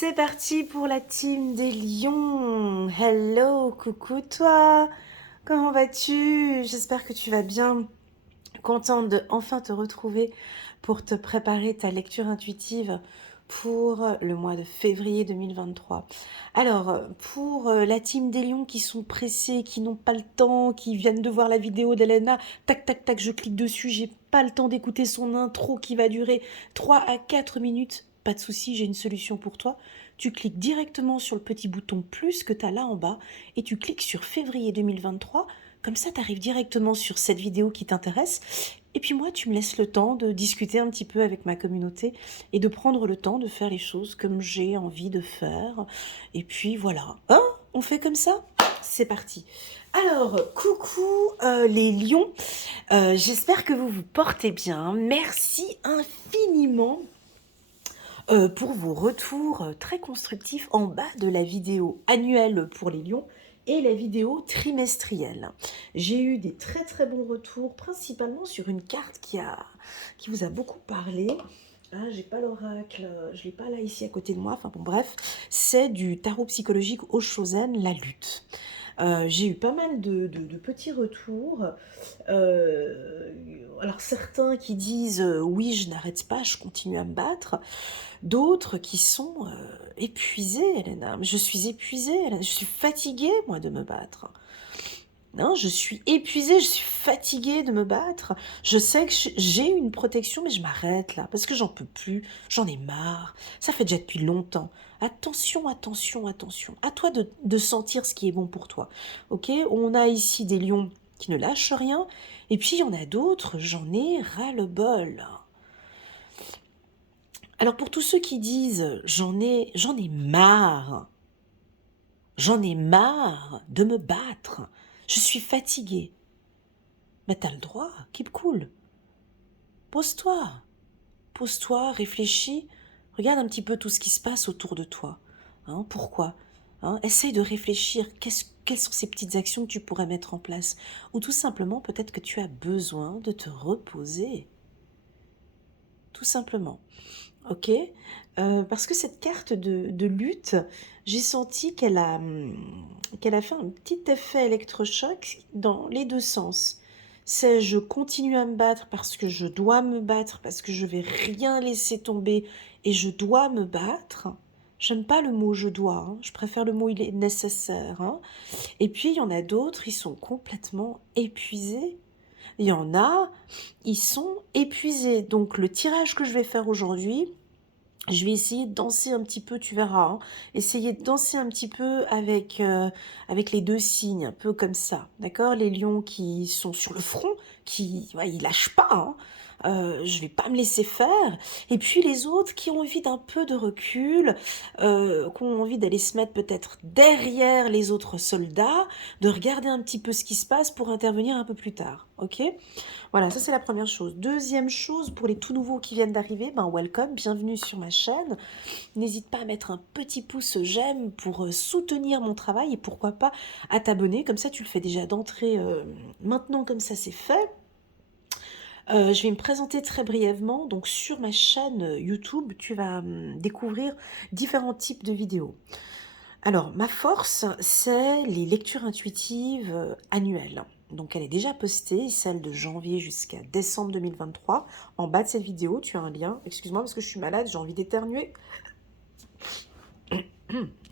C'est parti pour la team des lions. Hello, coucou toi. Comment vas-tu? J'espère que tu vas bien. Contente de enfin te retrouver pour te préparer ta lecture intuitive pour le mois de février 2023. Alors, pour la team des lions qui sont pressés, qui n'ont pas le temps, qui viennent de voir la vidéo d'Elena, tac tac tac, je clique dessus, j'ai pas le temps d'écouter son intro qui va durer 3 à 4 minutes. Pas de souci, j'ai une solution pour toi. Tu cliques directement sur le petit bouton plus que tu as là en bas et tu cliques sur février 2023. Comme ça, tu arrives directement sur cette vidéo qui t'intéresse. Et puis moi, tu me laisses le temps de discuter un petit peu avec ma communauté et de prendre le temps de faire les choses comme j'ai envie de faire. Et puis voilà. Hein? On fait comme ça? C'est parti. Alors, coucou les lions. J'espère que vous vous portez bien. Merci infiniment pour vos retours très constructifs en bas de la vidéo annuelle pour les lions et la vidéo trimestrielle. J'ai eu des très très bons retours, principalement sur une carte qui vous a beaucoup parlé. Ah, j'ai pas l'oracle, je l'ai pas là ici à côté de moi, enfin bon bref, c'est du tarot psychologique Oshozen, la lutte. J'ai eu pas mal de petits retours. Euh, alors certains qui disent oui, je n'arrête pas, je continue à me battre. D'autres qui sont épuisés, Elena. Je suis épuisée, Elena. Je suis fatiguée, moi, de me battre. Non, je suis épuisée, je suis fatiguée de me battre. Je sais que j'ai une protection, mais je m'arrête là, parce que j'en peux plus, j'en ai marre. Ça fait déjà depuis longtemps. Attention, attention, attention. À toi de sentir ce qui est bon pour toi. Ok? On a ici des lions qui ne lâchent rien, et puis il y en a d'autres, j'en ai ras-le-bol. Alors pour tous ceux qui disent j'en ai marre, j'en ai marre de me battre, je suis fatiguée. Mais t'as le droit, keep cool. Pose-toi, pose-toi, réfléchis, regarde un petit peu tout ce qui se passe autour de toi. Hein, pourquoi? Essaye de réfléchir quelles sont ces petites actions que tu pourrais mettre en place. Ou tout simplement peut-être que tu as besoin de te reposer. Tout simplement. Ok, parce que cette carte de lutte, j'ai senti qu'elle a fait un petit effet électrochoc dans les deux sens. C'est je continue à me battre parce que je dois me battre, parce que je vais rien laisser tomber et je dois me battre. J'aime pas le mot je dois, hein, je préfère le mot il est nécessaire. Hein. Et puis il y en a d'autres, ils sont complètement épuisés. Il y en a, ils sont épuisés. Donc le tirage que je vais faire aujourd'hui, je vais essayer de danser un petit peu, tu verras. Hein. Essayer de danser un petit peu avec les deux signes, un peu comme ça. D'accord? Les lions qui sont sur le front, qui ouais, ils lâchent pas. Hein. Je vais pas me laisser faire. Et puis les autres qui ont envie d'un peu de recul, qui ont envie d'aller se mettre peut-être derrière les autres soldats, de regarder un petit peu ce qui se passe pour intervenir un peu plus tard. Ok? Voilà, ça c'est la première chose. Deuxième chose, pour les tout nouveaux qui viennent d'arriver, ben welcome, bienvenue sur ma chaîne. N'hésite pas à mettre un petit pouce j'aime pour soutenir mon travail et pourquoi pas à t'abonner, comme ça tu le fais déjà d'entrée. Maintenant comme ça c'est fait. Je vais me présenter très brièvement. Donc sur ma chaîne YouTube, tu vas découvrir différents types de vidéos. Alors, ma force, c'est les lectures intuitives annuelles. Donc, elle est déjà postée, celle de janvier jusqu'à décembre 2023. En bas de cette vidéo, tu as un lien. Excuse-moi parce que je suis malade, j'ai envie d'éternuer.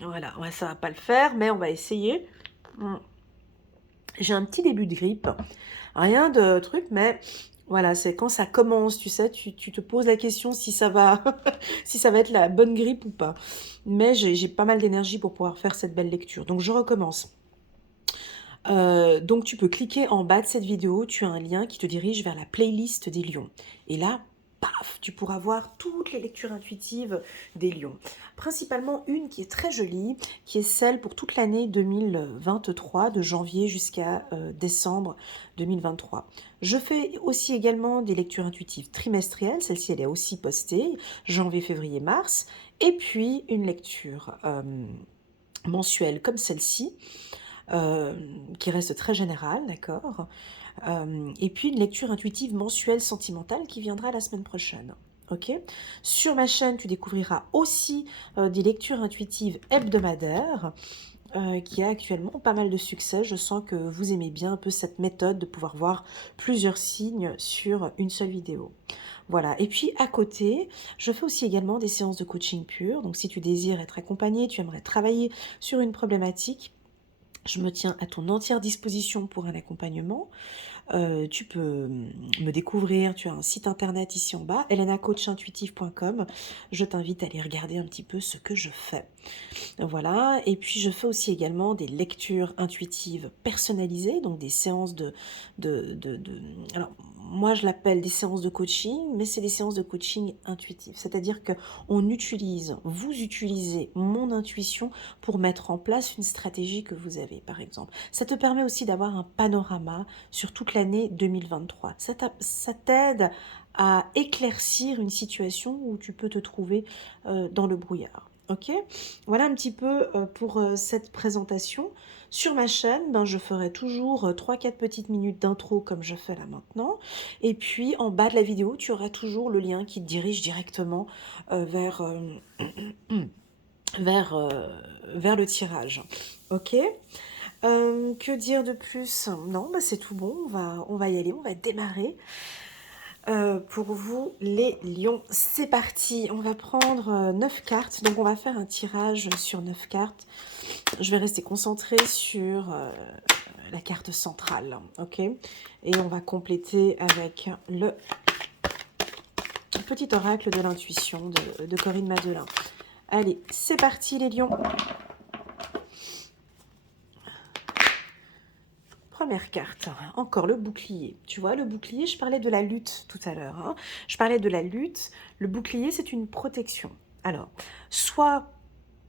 Voilà, ouais, ça va pas le faire, mais on va essayer. J'ai un petit début de grippe. Rien de truc, mais voilà, c'est quand ça commence, tu sais, tu te poses la question si ça va, si ça va être la bonne grippe ou pas. Mais j'ai pas mal d'énergie pour pouvoir faire cette belle lecture. Donc, je recommence. Donc tu peux cliquer en bas de cette vidéo, tu as un lien qui te dirige vers la playlist des lions. Et là, paf, tu pourras voir toutes les lectures intuitives des lions. Principalement une qui est très jolie, qui est celle pour toute l'année 2023, de janvier jusqu'à décembre 2023. Je fais aussi également des lectures intuitives trimestrielles, celle-ci elle est aussi postée, janvier, février, mars, et puis une lecture mensuelle comme celle-ci, qui reste très générale, d'accord. Et puis une lecture intuitive mensuelle sentimentale qui viendra la semaine prochaine. Ok. Sur ma chaîne, tu découvriras aussi des lectures intuitives hebdomadaires qui a actuellement pas mal de succès. Je sens que vous aimez bien un peu cette méthode de pouvoir voir plusieurs signes sur une seule vidéo. Voilà. Et puis à côté, je fais aussi également des séances de coaching pur. Donc si tu désires être accompagné, tu aimerais travailler sur une problématique, je me tiens à ton entière disposition pour un accompagnement. Tu peux me découvrir, tu as un site internet ici en bas, elenacoachintuitive.com. Je t'invite à aller regarder un petit peu ce que je fais. Voilà, et puis je fais aussi également des lectures intuitives personnalisées, donc des séances alors, moi je l'appelle des séances de coaching, mais c'est des séances de coaching intuitif. C'est-à-dire que vous utilisez mon intuition pour mettre en place une stratégie que vous avez, par exemple. Ça te permet aussi d'avoir un panorama sur toute l'année 2023. Ça t'aide à éclaircir une situation où tu peux te trouver dans le brouillard. Ok, voilà un petit peu pour cette présentation. Sur ma chaîne, ben, je ferai toujours 3-4 petites minutes d'intro comme je fais là maintenant. Et puis en bas de la vidéo, tu auras toujours le lien qui te dirige directement vers, vers, vers le tirage. Ok. Que dire de plus? Non, bah c'est tout bon, on va y aller, on va démarrer. Pour vous, les lions, c'est parti. On va prendre 9 cartes. Donc, on va faire un tirage sur 9 cartes. Je vais rester concentrée sur la carte centrale. Ok. Et on va compléter avec le petit oracle de l'intuition de Corinne Madelin. Allez, c'est parti, les lions. Première carte, encore le bouclier. Tu vois, le bouclier, je parlais de la lutte tout à l'heure. Hein. Je parlais de la lutte. Le bouclier, c'est une protection. Alors, soit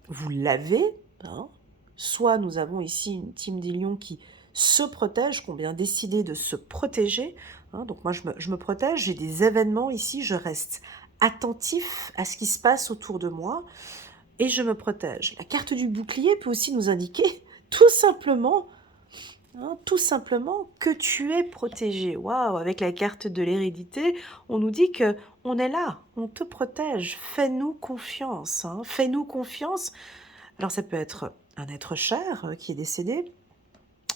vous l'avez, hein, soit nous avons ici une team des lions qui se protège, qui ont bien décidé de se protéger. Hein. Donc moi, je me protège, j'ai des événements ici, je reste attentif à ce qui se passe autour de moi et je me protège. La carte du bouclier peut aussi nous indiquer tout simplement que tu es protégé. Waouh, avec la carte de l'hérédité, on nous dit que on est là, on te protège. Fais-nous confiance. Hein. Fais-nous confiance. Alors ça peut être un être cher qui est décédé.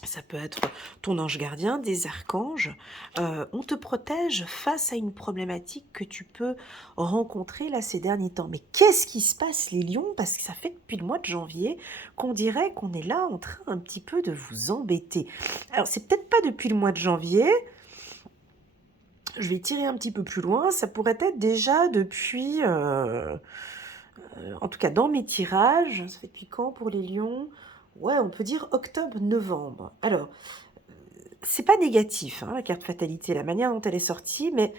Ça peut être ton ange gardien, des archanges. On te protège face à une problématique que tu peux rencontrer là ces derniers temps. Mais qu'est-ce qui se passe, les lions? Parce que ça fait depuis le mois de janvier qu'on dirait qu'on est là en train un petit peu de vous embêter. Alors, c'est peut-être pas depuis le mois de janvier. Je vais tirer un petit peu plus loin. Ça pourrait être déjà depuis... en tout cas, dans mes tirages, ça fait depuis quand pour les lions? Ouais, on peut dire octobre-novembre. Alors, c'est pas négatif, hein, la carte fatalité, la manière dont elle est sortie, mais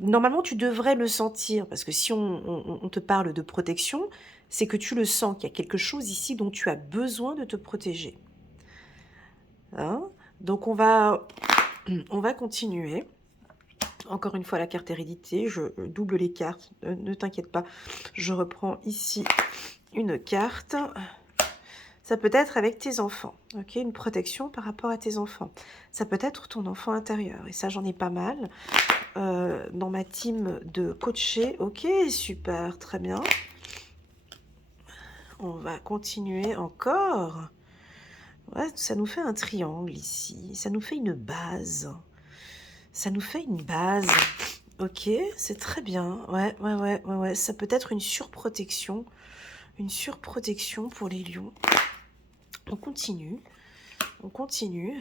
normalement tu devrais le sentir, parce que si on te parle de protection, c'est que tu le sens, qu'il y a quelque chose ici dont tu as besoin de te protéger. Hein. Donc on va continuer. Encore une fois, la carte hérédité, je double les cartes, ne t'inquiète pas. Je reprends ici une carte. Ça peut être avec tes enfants, ok, une protection par rapport à tes enfants. Ça peut être ton enfant intérieur, et ça j'en ai pas mal dans ma team de coachés. Ok, super, très bien. On va continuer encore. Ouais, ça nous fait un triangle ici, ça nous fait une base. Ça nous fait une base. Ok, c'est très bien. Ouais. Ça peut être une surprotection. Une surprotection pour les lions. On continue. On continue.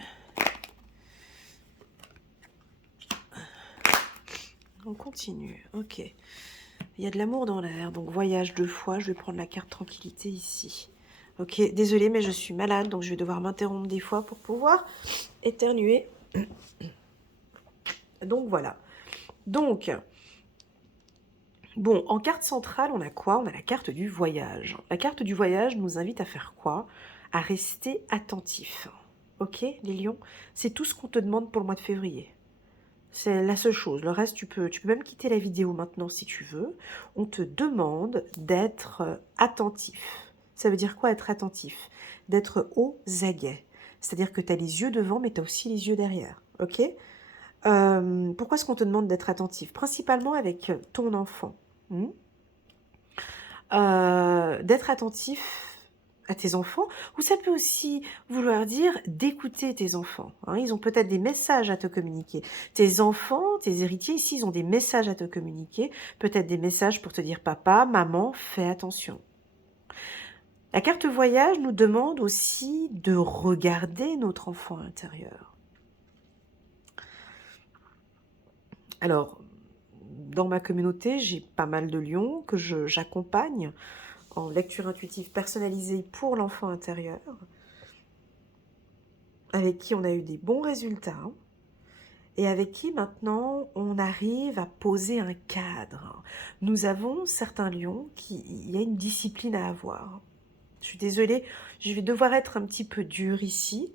On continue. Ok. Il y a de l'amour dans l'air. Donc voyage 2 fois. Je vais prendre la carte tranquillité ici. Ok, désolée, mais je suis malade. Donc je vais devoir m'interrompre des fois pour pouvoir éternuer. Donc voilà. Donc, bon, en carte centrale, on a quoi? On a la carte du voyage. La carte du voyage nous invite à faire quoi? À rester attentif. Ok, les lions? C'est tout ce qu'on te demande pour le mois de février. C'est la seule chose. Le reste, tu peux même quitter la vidéo maintenant si tu veux. On te demande d'être attentif. Ça veut dire quoi être attentif? D'être aux aguets. C'est-à-dire que tu as les yeux devant, mais tu as aussi les yeux derrière. Ok? Pourquoi est-ce qu'on te demande d'être attentif? Principalement avec ton enfant. Hmm. D'être attentif à tes enfants, ou ça peut aussi vouloir dire d'écouter tes enfants. Hein. Ils ont peut-être des messages à te communiquer. Tes enfants, tes héritiers, ici, ils ont des messages à te communiquer. Peut-être des messages pour te dire, papa, maman, fais attention. La carte voyage nous demande aussi de regarder notre enfant intérieur. Alors, dans ma communauté, j'ai pas mal de lions que j'accompagne en lecture intuitive personnalisée pour l'enfant intérieur, avec qui on a eu des bons résultats, et avec qui maintenant on arrive à poser un cadre. Nous avons certains lions il y a une discipline à avoir. Je suis désolée, je vais devoir être un petit peu dure ici.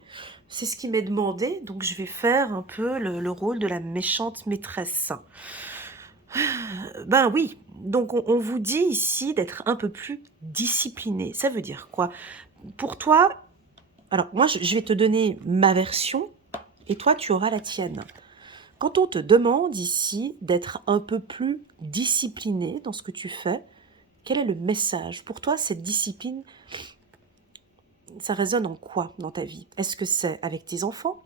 C'est ce qui m'est demandé, donc je vais faire un peu le rôle de la méchante maîtresse. Ben oui, donc on vous dit ici d'être un peu plus discipliné. Ça veut dire quoi? Pour toi, alors moi je vais te donner ma version et toi tu auras la tienne. Quand on te demande ici d'être un peu plus discipliné dans ce que tu fais, quel est le message? Pour toi, cette discipline, ça résonne en quoi dans ta vie? Est-ce que c'est avec tes enfants?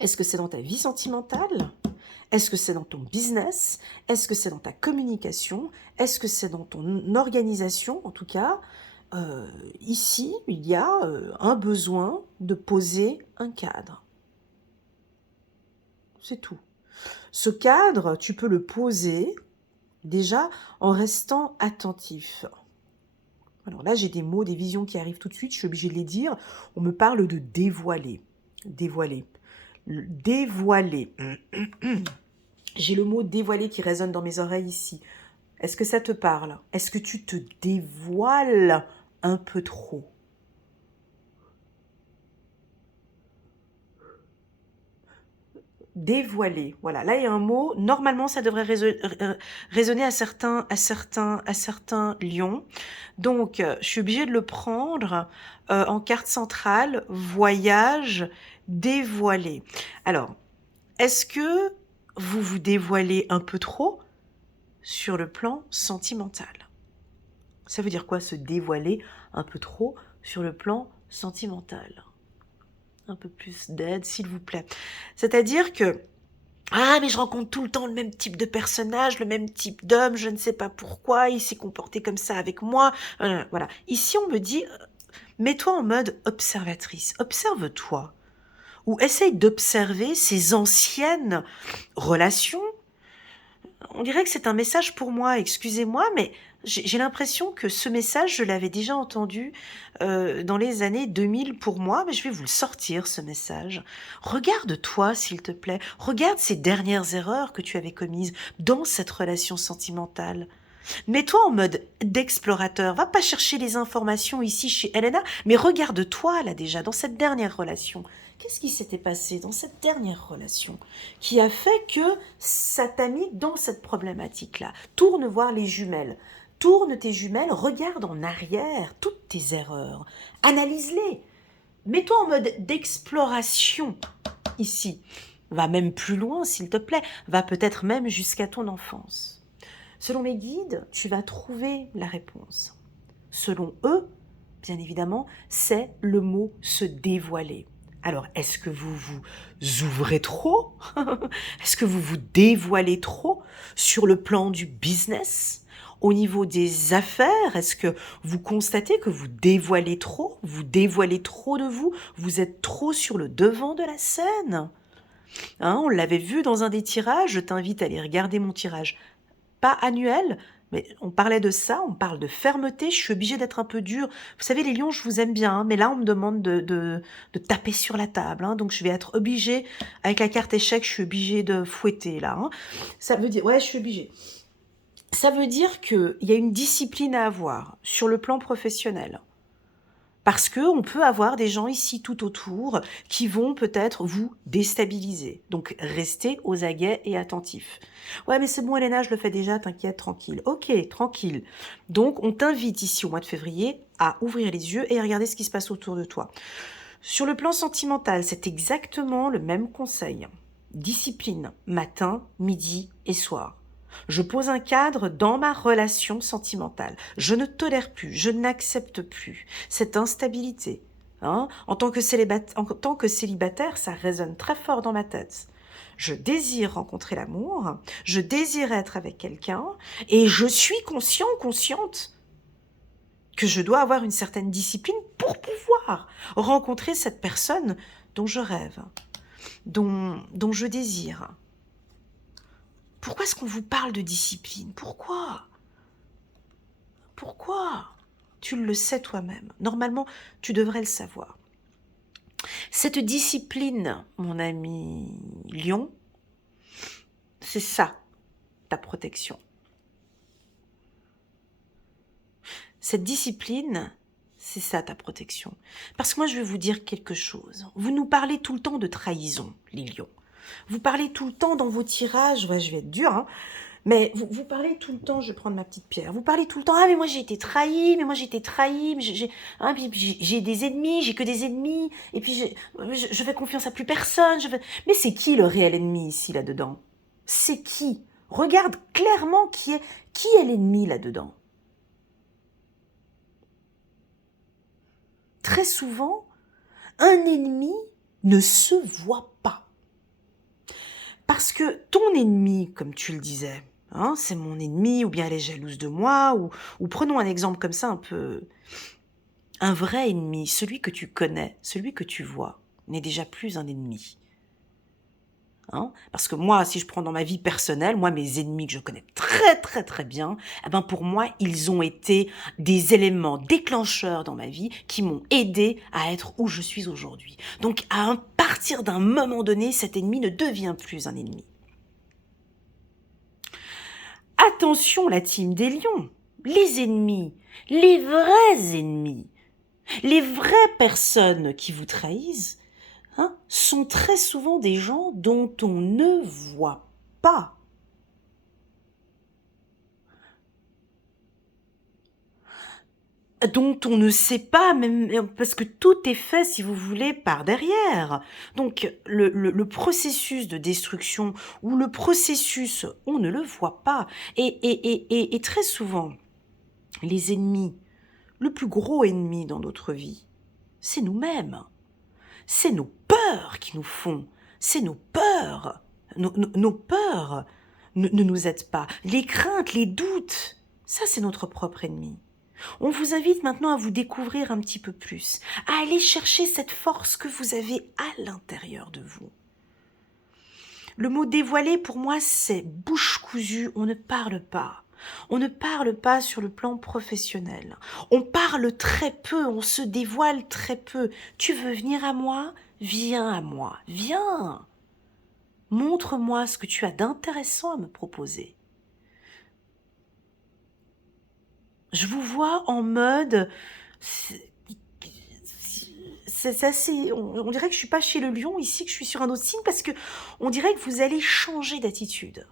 Est-ce que c'est dans ta vie sentimentale? Est-ce que c'est dans ton business? Est-ce que c'est dans ta communication? Est-ce que c'est dans ton organisation? En tout cas, ici, il y a un besoin de poser un cadre. C'est tout. Ce cadre, tu peux le poser déjà en restant attentif. Alors là, j'ai des mots, des visions qui arrivent tout de suite, je suis obligée de les dire. On me parle de dévoiler. Dévoiler. Dévoiler. J'ai le mot dévoiler qui résonne dans mes oreilles ici. Est-ce que ça te parle? Est-ce que tu te dévoiles un peu trop? Dévoiler. Voilà, là il y a un mot. Normalement, ça devrait résonner à certains lions. Donc, je suis obligée de le prendre en carte centrale. Voyage, dévoiler. Alors, est-ce que vous vous dévoilez un peu trop sur le plan sentimental? Ça veut dire quoi, se dévoiler un peu trop sur le plan sentimental? Un peu plus d'aide, s'il vous plaît. C'est-à-dire que, ah, mais je rencontre tout le temps le même type de personnage, le même type d'homme, je ne sais pas pourquoi, il s'est comporté comme ça avec moi. Voilà. Ici, on me dit, mets-toi en mode observatrice. Observe-toi. Ou essaye d'observer ces anciennes relations. On dirait que c'est un message pour moi, excusez-moi, mais j'ai l'impression que ce message, je l'avais déjà entendu dans les années 2000 pour moi, mais je vais vous le sortir, ce message. Regarde-toi, s'il te plaît. Regarde ces dernières erreurs que tu avais commises dans cette relation sentimentale. Mets-toi en mode d'explorateur. Va pas chercher les informations ici chez Elena, mais regarde-toi là déjà, dans cette dernière relation. Qu'est-ce qui s'était passé dans cette dernière relation qui a fait que ça t'a mis dans cette problématique-là? Tourne voir les jumelles. Tourne tes jumelles, regarde en arrière toutes tes erreurs. Analyse-les. Mets-toi en mode d'exploration ici. Va même plus loin, s'il te plaît. Va peut-être même jusqu'à ton enfance. Selon mes guides, tu vas trouver la réponse. Selon eux, bien évidemment, c'est le mot se dévoiler. Alors, est-ce que vous vous ouvrez trop? Est-ce que vous vous dévoilez trop sur le plan du business? Au niveau des affaires, est-ce que vous constatez que vous dévoilez trop? Vous dévoilez trop de vous? Vous êtes trop sur le devant de la scène? Hein, on l'avait vu dans un des tirages, je t'invite à aller regarder mon tirage. Pas annuel, mais on parlait de ça, on parle de fermeté, je suis obligée d'être un peu dure. Vous savez, les lions, je vous aime bien, hein, mais là, on me demande de taper sur la table, hein, donc je vais être obligée, avec la carte échec, je suis obligée de fouetter, là. Hein. Ça veut dire, ouais, je suis obligée. Ça veut dire qu'il y a une discipline à avoir sur le plan professionnel. Parce qu'on peut avoir des gens ici tout autour qui vont peut-être vous déstabiliser. Donc, restez aux aguets et attentifs. Ouais, mais c'est bon, Elena, je le fais déjà, t'inquiète, tranquille. Ok, tranquille. Donc, on t'invite ici au mois de février à ouvrir les yeux et à regarder ce qui se passe autour de toi. Sur le plan sentimental, c'est exactement le même conseil. Discipline, matin, midi et soir. Je pose un cadre dans ma relation sentimentale. Je ne tolère plus, je n'accepte plus cette instabilité. Hein. En tant que célibataire, ça résonne très fort dans ma tête. Je désire rencontrer l'amour, je désire être avec quelqu'un, et je suis consciente que je dois avoir une certaine discipline pour pouvoir rencontrer cette personne dont je rêve, dont je désire. Pourquoi est-ce qu'on vous parle de discipline? Pourquoi? Pourquoi? Tu le sais toi-même. Normalement, tu devrais le savoir. Cette discipline, mon ami Lion, c'est ça, ta protection. Cette discipline, c'est ça ta protection. Parce que moi, je vais vous dire quelque chose. Vous nous parlez tout le temps de trahison, les lions. Vous parlez tout le temps dans vos tirages, ouais, je vais être dur, hein, mais vous parlez tout le temps, je vais prendre ma petite pierre, vous parlez tout le temps, ah mais moi j'ai été trahi, mais j'ai des ennemis, j'ai que des ennemis, et puis je fais confiance à plus personne, mais c'est qui le réel ennemi ici, là-dedans? C'est qui? Regarde clairement qui est l'ennemi là-dedans. Très souvent, un ennemi ne se voit pas. Parce que ton ennemi, comme tu le disais, hein, c'est mon ennemi, ou bien elle est jalouse de moi, ou prenons un exemple comme ça un peu... Un vrai ennemi, celui que tu connais, celui que tu vois, n'est déjà plus un ennemi. Hein? Parce que moi, si je prends dans ma vie personnelle, moi, mes ennemis que je connais très très très bien, eh ben pour moi, ils ont été des éléments déclencheurs dans ma vie qui m'ont aidé à être où je suis aujourd'hui. Donc, à partir d'un moment donné, cet ennemi ne devient plus un ennemi. Attention, la team des lions, les ennemis, les vrais ennemis, les vraies personnes qui vous trahissent, hein, sont très souvent des gens dont on ne voit pas. Dont on ne sait pas, même parce que tout est fait, si vous voulez, par derrière. Donc, le processus de destruction ou le processus, on ne le voit pas. Et très souvent, les ennemis, le plus gros ennemi dans notre vie, c'est nous-mêmes. C'est nos peurs qui nous font. C'est nos peurs. Nos peurs ne nous aident pas. Les craintes, les doutes, ça c'est notre propre ennemi. On vous invite maintenant à vous découvrir un petit peu plus, à aller chercher cette force que vous avez à l'intérieur de vous. Le mot dévoiler, pour moi, c'est bouche cousue, on ne parle pas. On ne parle pas sur le plan professionnel. On parle très peu, on se dévoile très peu. Tu veux venir à moi? Viens à moi, viens. Montre-moi ce que tu as d'intéressant à me proposer. Je vous vois en mode... C'est assez... On dirait que je ne suis pas chez le lion ici, que je suis sur un autre signe, parce que on dirait que vous allez changer d'attitude.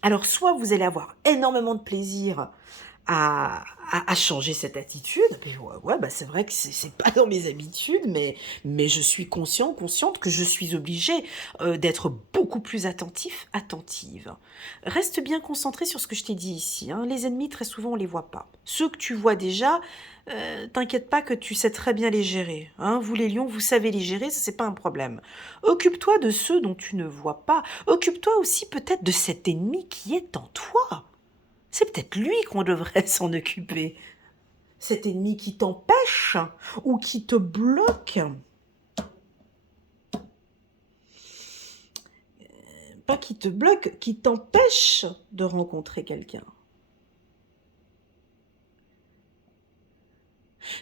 Alors, soit vous allez avoir énormément de plaisir à changer cette attitude. Puis ouais, bah c'est vrai que c'est pas dans mes habitudes, mais je suis consciente que je suis obligée d'être beaucoup plus attentive. Reste bien concentré sur ce que je t'ai dit ici. Hein. Les ennemis, très souvent, on les voit pas. Ceux que tu vois déjà, t'inquiète pas que tu sais très bien les gérer. Hein. Vous les lions, vous savez les gérer, ça c'est pas un problème. Occupe-toi de ceux dont tu ne vois pas. Occupe-toi aussi peut-être de cet ennemi qui est en toi. C'est peut-être lui qu'on devrait s'en occuper. Cet ennemi qui t'empêche ou qui te bloque. Pas qui te bloque, qui t'empêche de rencontrer quelqu'un.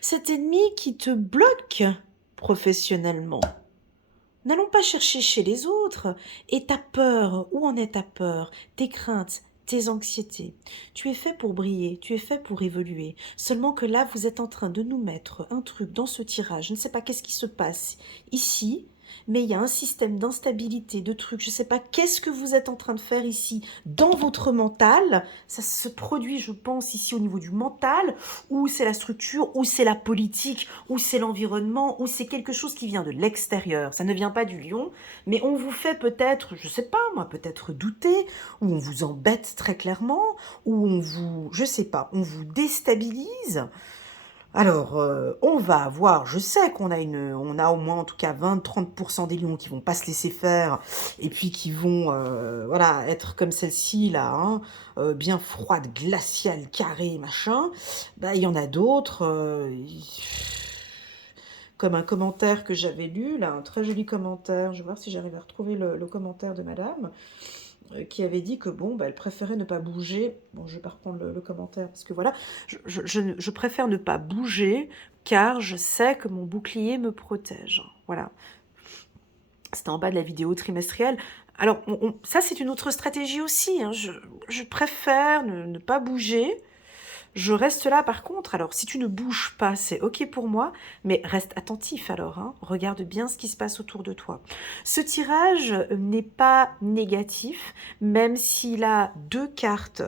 Cet ennemi qui te bloque professionnellement. N'allons pas chercher chez les autres. Et ta peur, où en est ta peur? Tes craintes, tes anxiétés. Tu es fait pour briller, tu es fait pour évoluer. Seulement que là, vous êtes en train de nous mettre un truc dans ce tirage. Je ne sais pas qu'est-ce qui se passe ici, mais il y a un système d'instabilité, de trucs, je ne sais pas, qu'est-ce que vous êtes en train de faire ici dans votre mental. Ça se produit, je pense, ici au niveau du mental, ou c'est la structure, ou c'est la politique, ou c'est l'environnement, ou c'est quelque chose qui vient de l'extérieur. Ça ne vient pas du lion, mais on vous fait peut-être, je ne sais pas moi, peut-être douter, ou on vous embête très clairement, ou on vous, je ne sais pas, on vous déstabilise. Alors, on va avoir, je sais on a au moins en tout cas 20-30% des lions qui vont pas se laisser faire et puis qui vont, voilà, être comme celle-ci là, hein, bien froide, glaciale, carrée, machin. Bah, il y en a d'autres, comme un commentaire que j'avais lu, là, un très joli commentaire. Je vais voir si j'arrive à retrouver le commentaire de madame qui avait dit que bon, bah, elle préférait ne pas bouger. Bon, je vais pas reprendre le commentaire parce que voilà, je préfère ne pas bouger car je sais que mon bouclier me protège. Voilà. C'était en bas de la vidéo trimestrielle. Alors, ça, c'est une autre stratégie aussi, hein. Je préfère ne pas bouger. Je reste là par contre, alors si tu ne bouges pas, c'est ok pour moi, mais reste attentif alors, hein. Regarde bien ce qui se passe autour de toi. Ce tirage n'est pas négatif, même s'il a deux cartes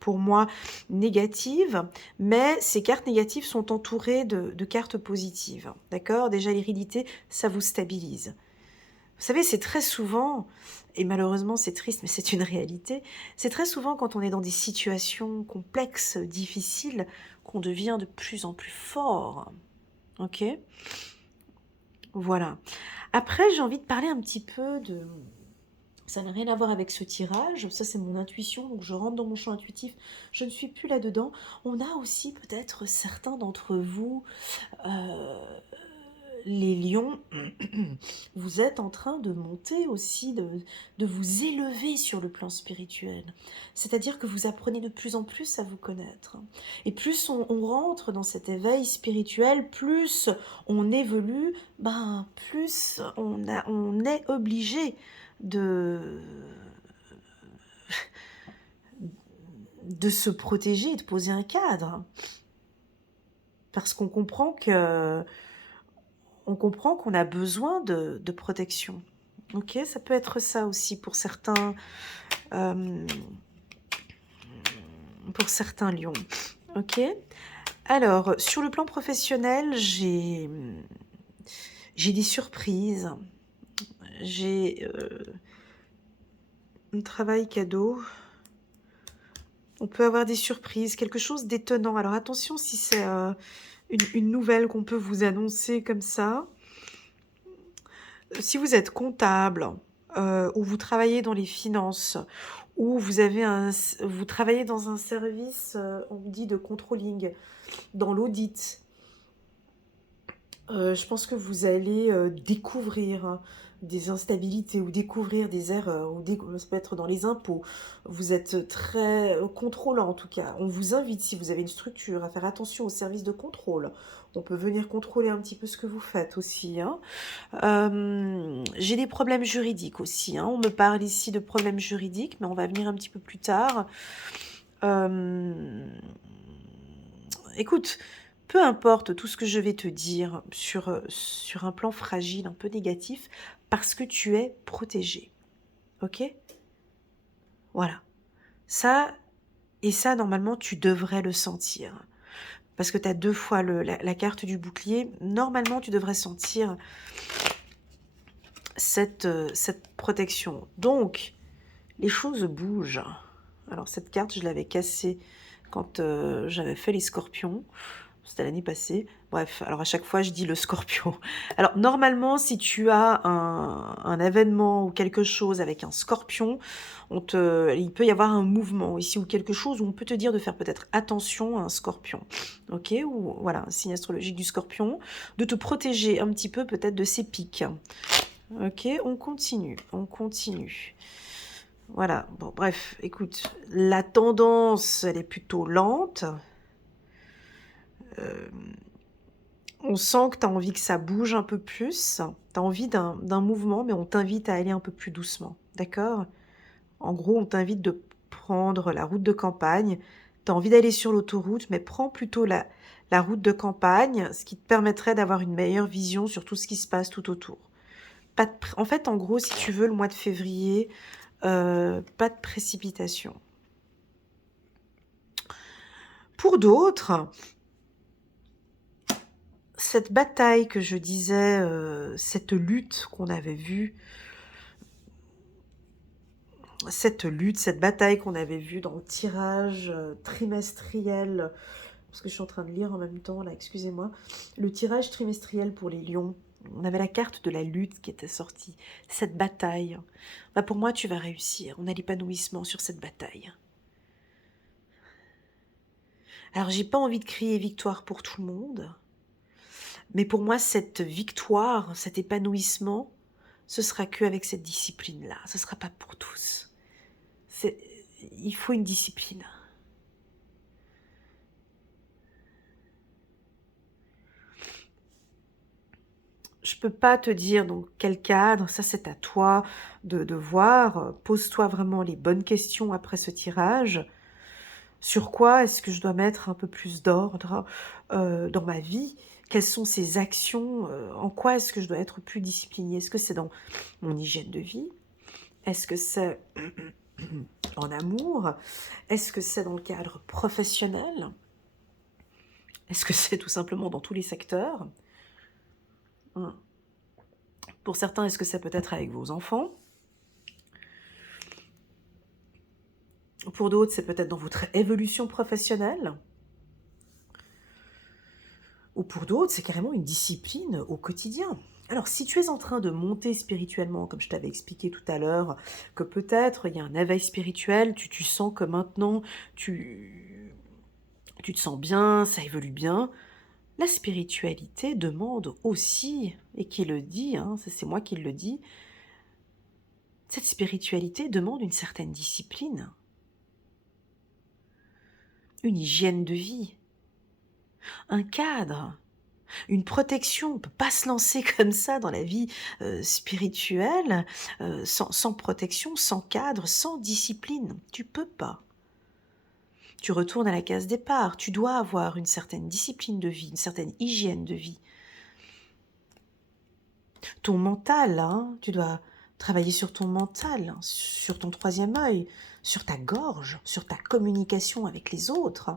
pour moi négatives, mais ces cartes négatives sont entourées de cartes positives, d'accord? Déjà l'hérédité, ça vous stabilise. Vous savez, c'est très souvent, et malheureusement c'est triste, mais c'est une réalité, c'est très souvent quand on est dans des situations complexes, difficiles, qu'on devient de plus en plus fort. Ok? Voilà. Après, j'ai envie de parler un petit peu de... Ça n'a rien à voir avec ce tirage, ça c'est mon intuition, donc je rentre dans mon champ intuitif, je ne suis plus là-dedans. On a aussi peut-être certains d'entre vous... les lions, vous êtes en train de monter aussi, de vous élever sur le plan spirituel. C'est-à-dire que vous apprenez de plus en plus à vous connaître. Et plus on rentre dans cet éveil spirituel, plus on évolue, ben, plus on est obligé de se protéger et de poser un cadre. Parce qu'on comprend qu'on a besoin de protection. Ok, ça peut être ça aussi euh, pour certains lions. Ok. Alors, sur le plan professionnel, j'ai des surprises. J'ai un travail cadeau. On peut avoir des surprises, quelque chose d'étonnant. Alors attention si c'est une nouvelle qu'on peut vous annoncer comme ça. Si vous êtes comptable, ou vous travaillez dans les finances, ou vous travaillez dans un service, on dit de controlling, dans l'audit, je pense que vous allez découvrir des instabilités ou découvrir des erreurs, ça peut être dans les impôts. Vous êtes très contrôlant en tout cas. On vous invite, si vous avez une structure, à faire attention au service de contrôle. On peut venir contrôler un petit peu ce que vous faites aussi, hein. J'ai des problèmes juridiques aussi, hein. On me parle ici de problèmes juridiques, mais on va venir un petit peu plus tard. Écoute, peu importe tout ce que je vais te dire sur un plan fragile, un peu négatif, parce que tu es protégé. Ok? Voilà. Ça, et ça, normalement, tu devrais le sentir. Parce que tu as deux fois la carte du bouclier. Normalement, tu devrais sentir cette protection. Donc, les choses bougent. Alors, cette carte, je l'avais cassée quand j'avais fait les scorpions. C'était l'année passée. Bref, alors à chaque fois, je dis le scorpion. Alors, normalement, si tu as un événement ou quelque chose avec un scorpion, il peut y avoir un mouvement ici ou quelque chose où on peut te dire de faire peut-être attention à un scorpion. Ok? Ou voilà, un signe astrologique du scorpion. De te protéger un petit peu peut-être de ses pics. Ok? On continue. Voilà. Bon, bref, écoute, la tendance, elle est plutôt lente. On sent que tu as envie que ça bouge un peu plus, tu as envie d'un mouvement, mais on t'invite à aller un peu plus doucement, d'accord? En gros, on t'invite de prendre la route de campagne tu as envie d'aller sur l'autoroute, mais prends plutôt la route de campagne, ce qui te permettrait d'avoir une meilleure vision sur tout ce qui se passe tout autour. En fait, en gros, si tu veux, le mois de février, pas de précipitation. Pour d'autres, cette bataille que je disais, cette lutte qu'on avait vue, cette bataille qu'on avait vue dans le tirage trimestriel, parce que je suis en train de lire en même temps, là, excusez-moi, le tirage trimestriel pour les lions, on avait la carte de la lutte qui était sortie, cette bataille. Bah pour moi, tu vas réussir, on a l'épanouissement sur cette bataille. Alors, j'ai pas envie de crier victoire pour tout le monde, mais pour moi, cette victoire, cet épanouissement, ce sera que avec cette discipline-là. Ce sera pas pour tous. Il faut une discipline. Je peux pas te dire dans quel cadre, ça c'est à toi de voir. Pose-toi vraiment les bonnes questions après ce tirage. Sur quoi est-ce que je dois mettre un peu plus d'ordre dans ma vie? Quelles sont ces actions? En quoi est-ce que je dois être plus disciplinée? Est-ce que c'est dans mon hygiène de vie? Est-ce que c'est en amour? Est-ce que c'est dans le cadre professionnel? Est-ce que c'est tout simplement dans tous les secteurs? Pour certains, est-ce que c'est peut-être avec vos enfants? Pour d'autres, c'est peut-être dans votre évolution professionnelle. Ou pour d'autres, c'est carrément une discipline au quotidien. Alors, si tu es en train de monter spirituellement, comme je t'avais expliqué tout à l'heure, que peut-être il y a un éveil spirituel, tu sens que maintenant tu te sens bien, ça évolue bien, la spiritualité demande aussi, et qui le dit, hein, c'est moi qui le dis, cette spiritualité demande une certaine discipline, une hygiène de vie, un cadre, une protection. On ne peut pas se lancer comme ça dans la vie spirituelle sans protection, sans cadre, sans discipline. Tu peux pas. Tu retournes à la case départ. Tu dois avoir une certaine discipline de vie, une certaine hygiène de vie. Ton mental, hein, tu dois travailler sur ton mental, hein, sur ton troisième œil, sur ta gorge, sur ta communication avec les autres.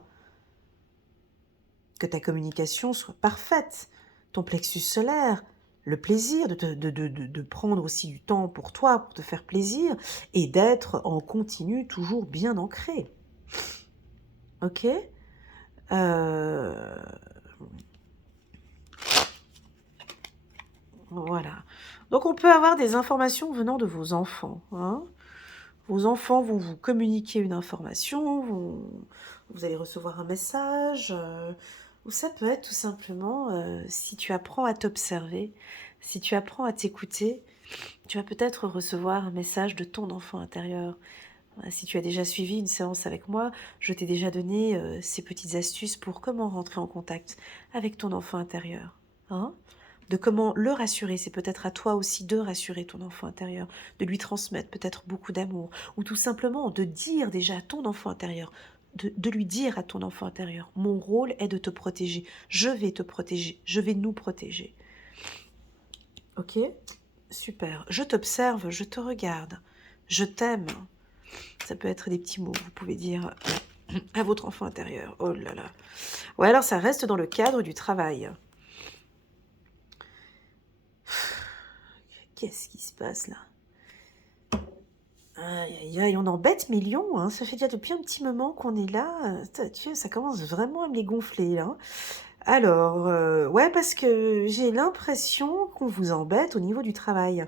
Que ta communication soit parfaite, ton plexus solaire, le plaisir de prendre aussi du temps pour toi, pour te faire plaisir, et d'être en continu toujours bien ancré. Ok Voilà. Donc on peut avoir des informations venant de vos enfants. Hein. Vos enfants vont vous communiquer une information, vous allez recevoir un message, ou ça peut être tout simplement, si tu apprends à t'observer, si tu apprends à t'écouter, tu vas peut-être recevoir un message de ton enfant intérieur. Si tu as déjà suivi une séance avec moi, je t'ai déjà donné ces petites astuces pour comment rentrer en contact avec ton enfant intérieur. Hein, de comment le rassurer, c'est peut-être à toi aussi de rassurer ton enfant intérieur, de lui transmettre peut-être beaucoup d'amour, ou tout simplement de dire déjà à ton enfant intérieur, de lui dire à ton enfant intérieur, mon rôle est de te protéger, je vais te protéger, je vais nous protéger. Ok? Super. Je t'observe, je te regarde, je t'aime. Ça peut être des petits mots, vous pouvez dire à votre enfant intérieur. Oh là là. Ouais, alors ça reste dans le cadre du travail. Qu'est-ce qui se passe là? Aïe, aïe, aïe, on embête Million, hein. Ça fait déjà depuis un petit moment qu'on est là. Tu sais, ça commence vraiment à me les gonfler, là. Alors, ouais, parce que j'ai l'impression qu'on vous embête au niveau du travail.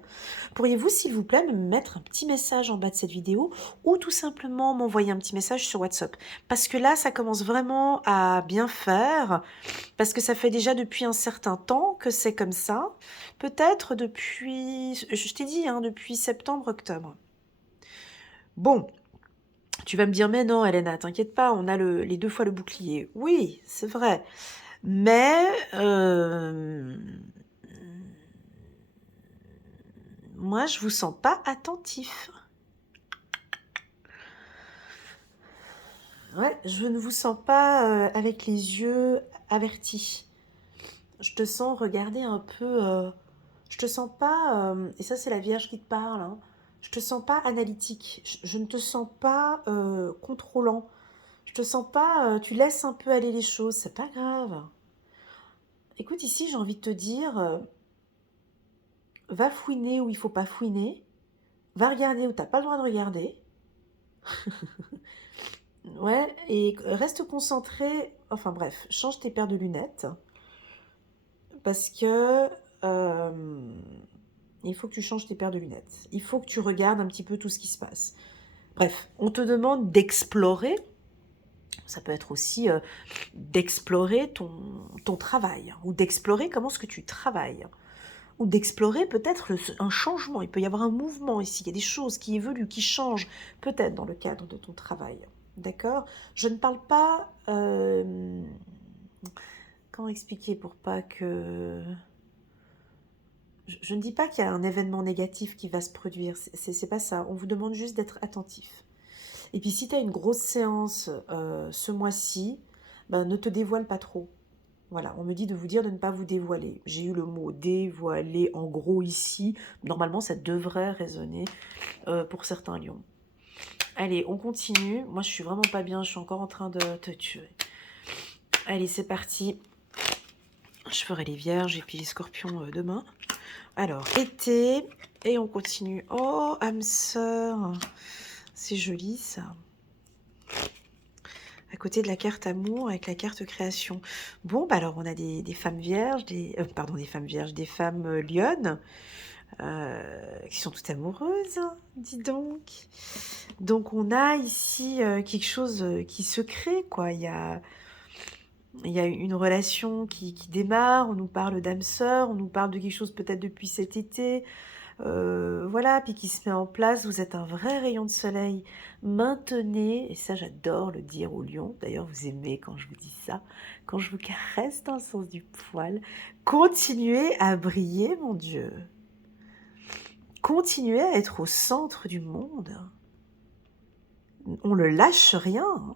Pourriez-vous, s'il vous plaît, me mettre un petit message en bas de cette vidéo ou tout simplement m'envoyer un petit message sur WhatsApp? Parce que là, ça commence vraiment à bien faire, parce que ça fait déjà depuis un certain temps que c'est comme ça. Peut-être depuis, je t'ai dit, hein, depuis septembre-octobre. Bon, tu vas me dire, mais non, Elena, t'inquiète pas, on a les 2 fois le bouclier. Oui, c'est vrai. Mais moi, je vous sens pas attentif. Ouais, je ne vous sens pas avec les yeux avertis. Je te sens regarder un peu. Je te sens pas. Et ça, c'est la Vierge qui te parle. Hein. Je te sens pas analytique. Je ne te sens pas contrôlant. Je te sens pas. Tu laisses un peu aller les choses. C'est pas grave. Écoute, ici, j'ai envie de te dire va fouiner où il faut pas fouiner. Va regarder où t'as pas le droit de regarder. Ouais, et reste concentré. Enfin bref, change tes paires de lunettes. Parce que il faut que tu changes tes paires de lunettes. Il faut que tu regardes un petit peu tout ce qui se passe. Bref, on te demande d'explorer. Ça peut être aussi d'explorer ton travail, ou d'explorer comment est-ce que tu travailles, ou d'explorer peut-être un changement. Il peut y avoir un mouvement ici, il y a des choses qui évoluent, qui changent, peut-être dans le cadre de ton travail. D'accord? Je ne parle pas... comment expliquer pour pas que... Je ne dis pas qu'il y a un événement négatif qui va se produire, c'est pas ça. On vous demande juste d'être attentif. Et puis si tu as une grosse séance ce mois-ci, ben, ne te dévoile pas trop. Voilà, on me dit de vous dire de ne pas vous dévoiler. J'ai eu le mot dévoiler en gros ici. Normalement, ça devrait résonner pour certains lions. Allez, on continue. Moi, je suis vraiment pas bien. Je suis encore en train de te tuer. Allez, c'est parti. Je ferai les vierges et puis les scorpions demain. Alors, été. Et on continue. Oh, âme sœur. C'est joli, ça. À côté de la carte amour avec la carte création. Bon, bah alors on a des femmes vierges, pardon, des femmes vierges, des femmes lionnes qui sont toutes amoureuses, hein, dis donc. Donc on a ici quelque chose qui se crée, quoi. Il y a une relation qui démarre, on nous parle d'âme sœur, on nous parle de quelque chose peut-être depuis cet été, voilà, puis qui se met en place. Vous êtes un vrai rayon de soleil. Maintenez, et ça j'adore le dire aux lions, d'ailleurs vous aimez quand je vous dis ça, quand je vous caresse dans le sens du poil, continuez à briller, mon Dieu. Continuez à être au centre du monde. On ne lâche rien. Hein.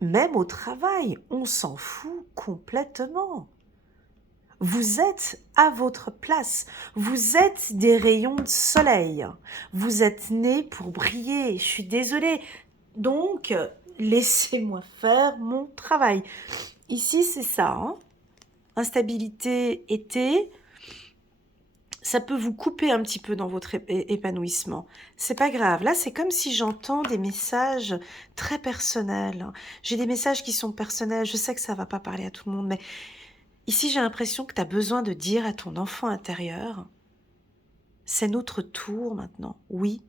Même au travail, on s'en fout complètement. Vous êtes à votre place. Vous êtes des rayons de soleil. Vous êtes nés pour briller. Je suis désolée. Donc, laissez-moi faire mon travail. Ici, c'est ça. Hein. Instabilité, été. Ça peut vous couper un petit peu dans votre épanouissement. C'est pas grave. Là, c'est comme si j'entends des messages très personnels. J'ai des messages qui sont personnels. Je sais que ça va pas parler à tout le monde, mais ici, j'ai l'impression que tu as besoin de dire à ton enfant intérieur, c'est notre tour maintenant. Oui,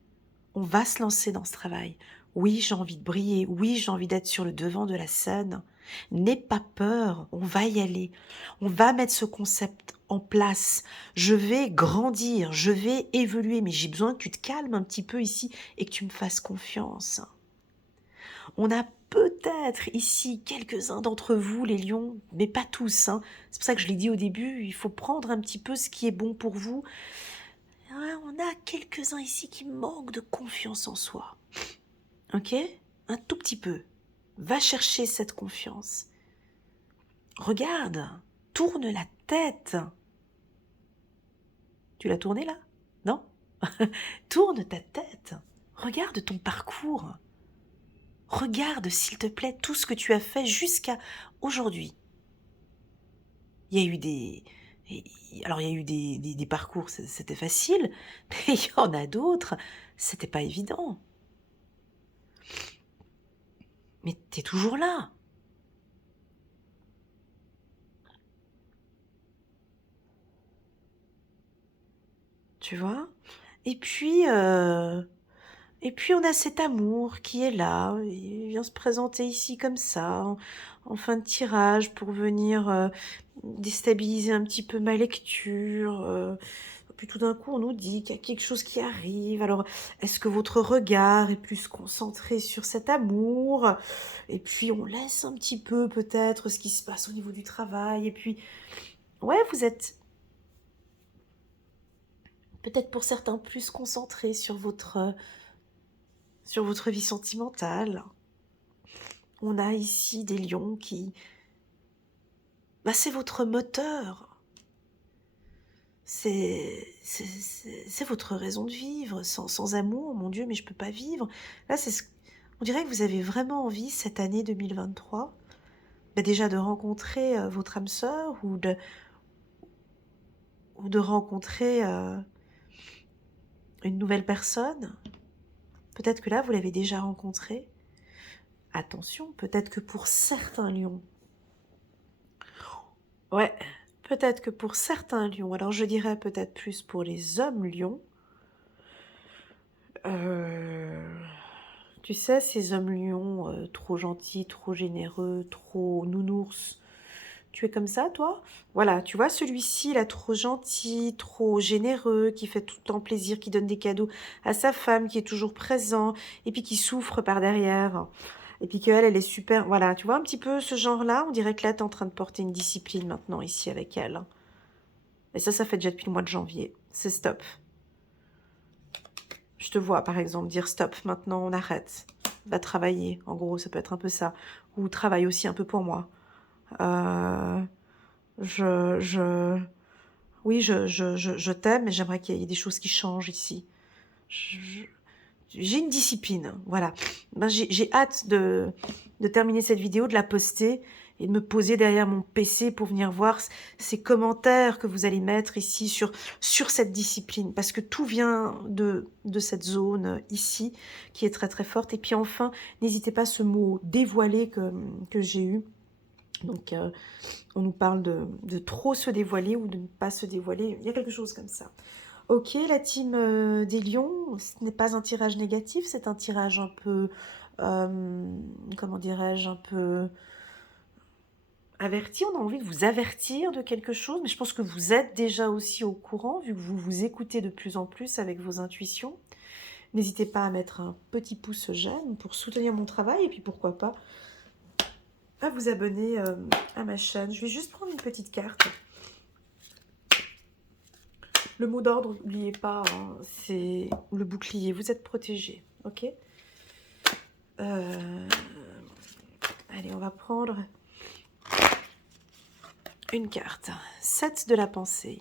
on va se lancer dans ce travail. Oui, j'ai envie de briller. Oui, j'ai envie d'être sur le devant de la scène. N'aie pas peur, on va y aller. On va mettre ce concept en place. Je vais grandir, je vais évoluer, mais j'ai besoin que tu te calmes un petit peu ici et que tu me fasses confiance. On a peut-être ici quelques-uns d'entre vous, les lions, mais pas tous. Hein. C'est pour ça que je l'ai dit au début, il faut prendre un petit peu ce qui est bon pour vous. Ouais, on a quelques-uns ici qui manquent de confiance en soi. Ok? Un tout petit peu. Va chercher cette confiance. Regarde, tourne la tête. Tu l'as tournée là? Non? Tourne ta tête. Regarde ton parcours. Regarde, s'il te plaît, tout ce que tu as fait jusqu'à aujourd'hui. Il y a eu Alors, il y a eu des parcours, c'était facile, mais il y en a d'autres, c'était pas évident. Mais t'es toujours là. Tu vois? Et puis, on a cet amour qui est là, il vient se présenter ici comme ça, en fin de tirage, pour venir déstabiliser un petit peu ma lecture. Puis tout d'un coup, on nous dit qu'il y a quelque chose qui arrive. Alors, est-ce que votre regard est plus concentré sur cet amour? Et puis, on laisse un petit peu peut-être ce qui se passe au niveau du travail. Et puis, ouais, vous êtes peut-être pour certains plus concentrés sur votre vie sentimentale. on a ici des lions qui... Bah, c'est votre moteur. C'est votre raison de vivre. Sans amour, mon Dieu, mais je peux pas vivre. Là, on dirait que vous avez vraiment envie, cette année 2023, bah, déjà de rencontrer votre âme sœur ou de rencontrer une nouvelle personne. Peut-être que là, vous l'avez déjà rencontré. Attention, peut-être que pour certains lions, ouais, peut-être que pour certains lions, alors je dirais peut-être plus pour les hommes lions, tu sais, ces hommes lions trop gentils, trop généreux, trop nounours, tu es comme ça, toi? Voilà, tu vois, celui-ci, là, trop gentil, trop généreux, qui fait tout le temps plaisir, qui donne des cadeaux à sa femme, qui est toujours présent, et puis qui souffre par derrière. Et puis qu'elle, elle est super... Voilà, tu vois un petit peu ce genre-là? On dirait que là, t'es en train de porter une discipline maintenant, ici, avec elle. Et ça fait déjà depuis le mois de janvier. C'est stop. Je te vois, par exemple, dire stop, maintenant, on arrête. Va travailler, en gros, ça peut être un peu ça. Ou travaille aussi un peu pour moi. Euh... Je... Oui, je t'aime, mais j'aimerais qu'il y ait des choses qui changent ici. Je- J'ai une discipline, voilà. Ben, j'ai hâte de terminer cette vidéo, de la poster et de me poser derrière mon PC pour venir voir ces commentaires que vous allez mettre ici sur cette discipline, parce que tout vient de cette zone ici qui est très très forte. Et puis enfin, n'hésitez pas, ce mot dévoilé que j'ai eu. Donc, on nous parle de trop se dévoiler ou de ne pas se dévoiler. Il y a quelque chose comme ça. Ok, la team des lions, ce n'est pas un tirage négatif, c'est un tirage un peu, comment dirais-je, un peu averti. On a envie de vous avertir de quelque chose, mais je pense que vous êtes déjà aussi au courant, vu que vous vous écoutez de plus en plus avec vos intuitions. N'hésitez pas à mettre un petit pouce j'aime pour soutenir mon travail, et puis pourquoi pas à vous abonner à ma chaîne. Je vais juste prendre une petite carte. Le mot d'ordre, n'oubliez pas, hein, c'est le bouclier. Vous êtes protégé, ok? Allez, on va prendre une carte. 7 de la pensée.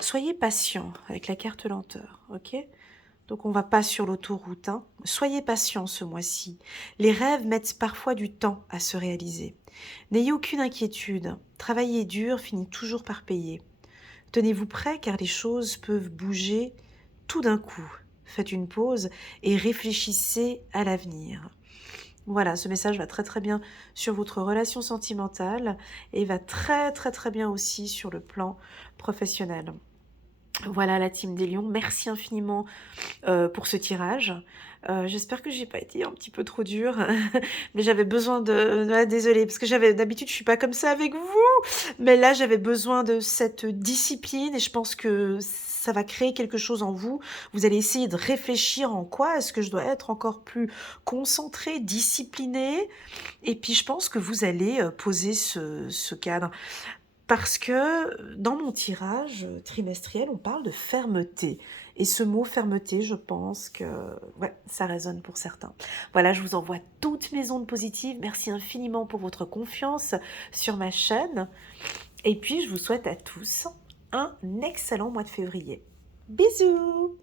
Soyez patient avec la carte lenteur, ok? Donc on va pas sur l'autoroute, hein. Soyez patient ce mois-ci. Les rêves mettent parfois du temps à se réaliser. N'ayez aucune inquiétude. Travailler dur finit toujours par payer. Tenez-vous prêt car les choses peuvent bouger tout d'un coup. Faites une pause et réfléchissez à l'avenir. Voilà, ce message va très très bien sur votre relation sentimentale et va très très très bien aussi sur le plan professionnel. Voilà la team des lions, merci infiniment pour ce tirage. J'espère que j'ai pas été un petit peu trop dure, mais j'avais besoin désolée, parce que d'habitude je suis pas comme ça avec vous, mais là j'avais besoin de cette discipline et je pense que ça va créer quelque chose en vous. Vous allez essayer de réfléchir en quoi est-ce que je dois être encore plus concentrée, disciplinée, et puis je pense que vous allez poser ce cadre. Parce que dans mon tirage trimestriel, on parle de fermeté. Et ce mot fermeté, je pense que ouais, ça résonne pour certains. Voilà, je vous envoie toutes mes ondes positives. Merci infiniment pour votre confiance sur ma chaîne. Et puis, je vous souhaite à tous un excellent mois de février. Bisous!